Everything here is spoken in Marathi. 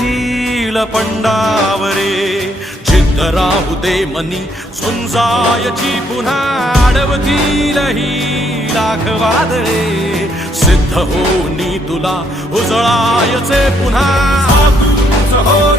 हिल पंडावरे जिद्द राहू दे मनी झुंजायची पुन्हा अडवतील ही लाख वादळे सिद्ध होनी तुला उजळायचे पुन्हा हो